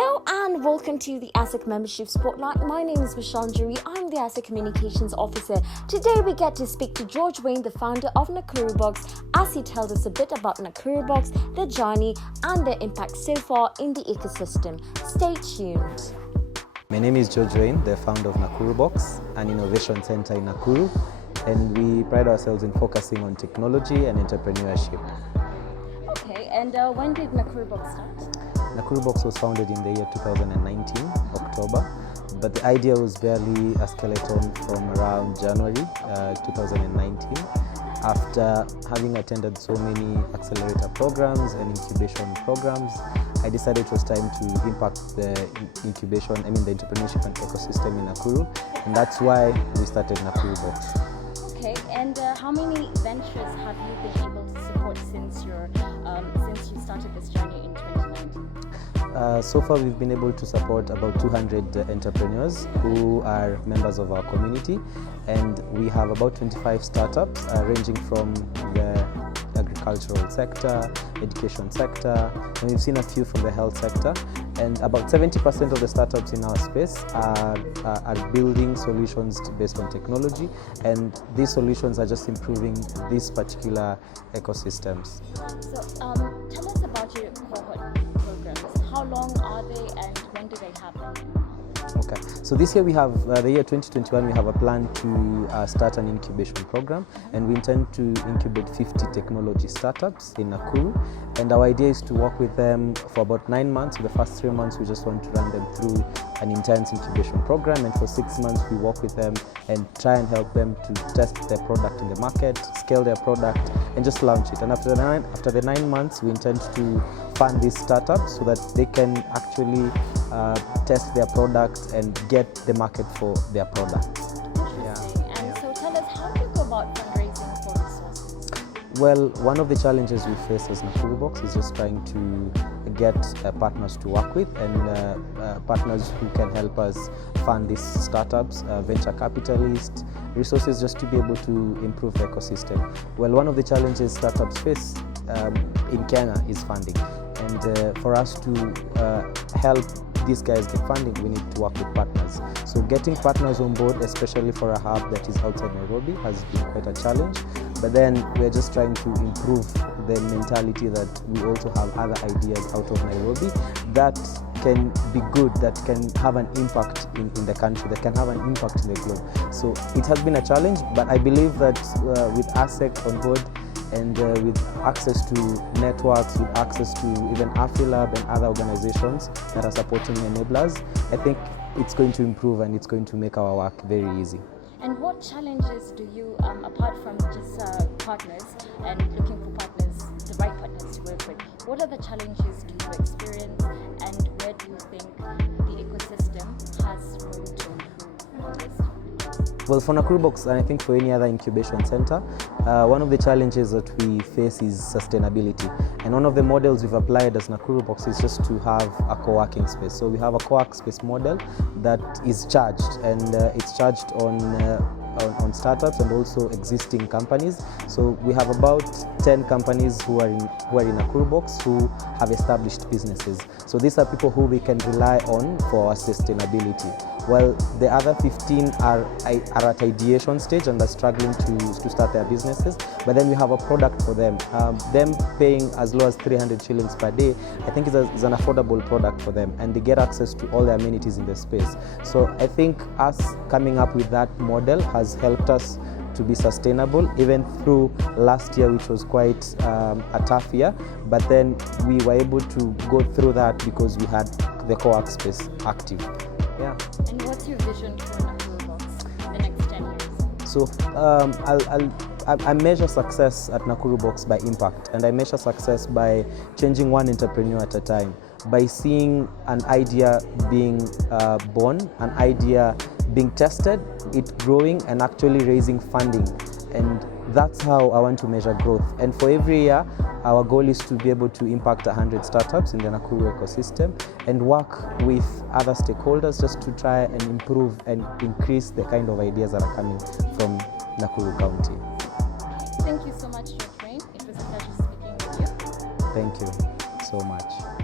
Hello and welcome to the ASIC Membership Spotlight. My name is Vishanjari. I'm the ASIC Communications Officer. Today we get to speak to George Wayne, the founder of Nakuru Box, as he tells us a bit about Nakuru Box, their journey and their impact so far in the ecosystem. Stay tuned. My name is George Wayne, the founder of Nakuru Box, an innovation center in Nakuru, and we pride ourselves in focusing on technology and entrepreneurship. Okay, and when did Nakuru Box start? Nakuru Box was founded in the year 2019, October, but the idea was barely a skeleton from around January 2019. After having attended so many accelerator programs and incubation programs, I decided it was time to impact the the entrepreneurship and ecosystem in Nakuru, and that's why we started Nakuru Box. Okay, and how many ventures have you been able to support since you started this journey in 2019? So far we've been able to support about 200 entrepreneurs who are members of our community, and we have about 25 startups ranging from the agricultural sector, education sector, and we've seen a few from the health sector, and about 70% of the startups in our space are building solutions based on technology, and these solutions are just improving these particular ecosystems. So tell us about your cohort programs. How long are they and when do they happen? Okay, so this year we have, the year 2021, we have a plan to start an incubation program, and we intend to incubate 50 technology startups in Nakuru, and our idea is to work with them for about 9 months. For the first 3 months we just want to run them through an intense incubation program, and for 6 months we work with them and try and help them to test their product in the market, scale their product and just launch it. And after the 9 months we intend to fund these startups so that they can actually test their products and get the market for their products. Interesting. And so tell us, how do you go about fundraising for resources? Well, one of the challenges we face as Nakuru Box is just trying to get partners to work with, and partners who can help us fund these startups, venture capitalists, resources just to be able to improve the ecosystem. Well, one of the challenges startups face in Kenya is funding, and for us to help these guys get funding, we need to work with partners. So getting partners on board, especially for a hub that is outside Nairobi, has been quite a challenge. But then we're just trying to improve the mentality that we also have other ideas out of Nairobi that can be good, that can have an impact in the country, that can have an impact in the globe. So it has been a challenge, but I believe that with ASEC on board, and with access to networks, with access to even AfriLab and other organizations that are supporting enablers, I think it's going to improve and it's going to make our work very easy. And what challenges do you, apart from just partners and looking for partners, the right partners to work with, what other challenges do you experience, and where do you think the ecosystem has room to improve on this? Well, for Nakuru Box, and I think for any other incubation center, one of the challenges that we face is sustainability. And one of the models we've applied as Nakuru Box is just to have a co-working space. So we have a co-work space model that is charged, and it's charged on startups and also existing companies. So we have about 10 companies who are in Nakuru Box who have established businesses. So these are people who we can rely on for our sustainability. Well, the other 15 are at ideation stage and are struggling to start their businesses, but then we have a product for them. Them paying as low as 300 shillings per day, I think is an affordable product for them, and they get access to all the amenities in the space. So I think us coming up with that model has helped us to be sustainable, even through last year, which was quite a tough year, but then we were able to go through that because we had the co-work space active. Yeah. And what's your vision for Nakuru Box in the next 10 years? So I measure success at Nakuru Box by impact, and I measure success by changing one entrepreneur at a time, by seeing an idea being born, an idea being tested, it growing and actually raising funding. And that's how I want to measure growth. And for every year, our goal is to be able to impact 100 startups in the Nakuru ecosystem and work with other stakeholders just to try and improve and increase the kind of ideas that are coming from Nakuru County. Thank you so much, George Wayne. It was a pleasure speaking with you. Thank you so much.